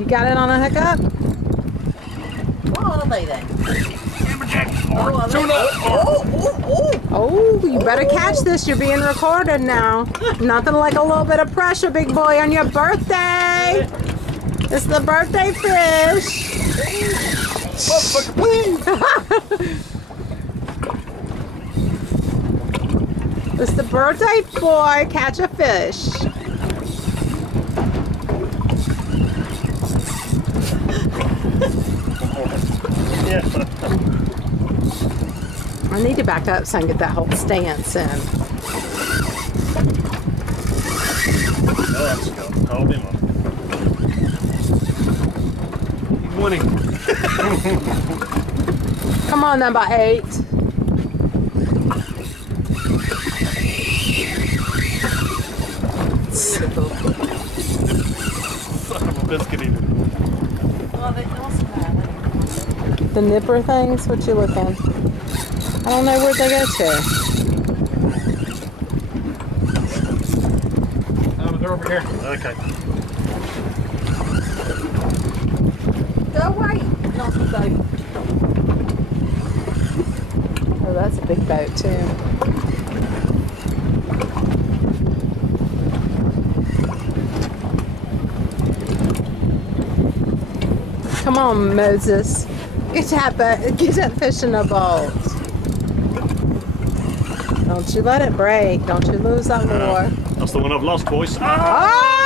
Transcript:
You got it on a hookup? What are they then? Oh, you better catch this. You're being recorded now. Nothing like a little bit of pressure, big boy, on your birthday. It's the birthday fish. Motherfucker, please. It's the birthday boy. Catch a fish. Yeah. I need to back up so I can get that whole stance in. No, let's go. Hold him up. He's winning. Come on, number 8. Son of a biscuit eater. Well, they also have The nipper things? What you looking? I don't know where they go to. Oh, they're over here. Okay. Go away. Not the boat. Oh, that's a big boat too. Come on, Moses. Get that fish in the boat. Don't you let it break. Don't you lose that lure. That's the one I've lost, boys. Ah! Oh!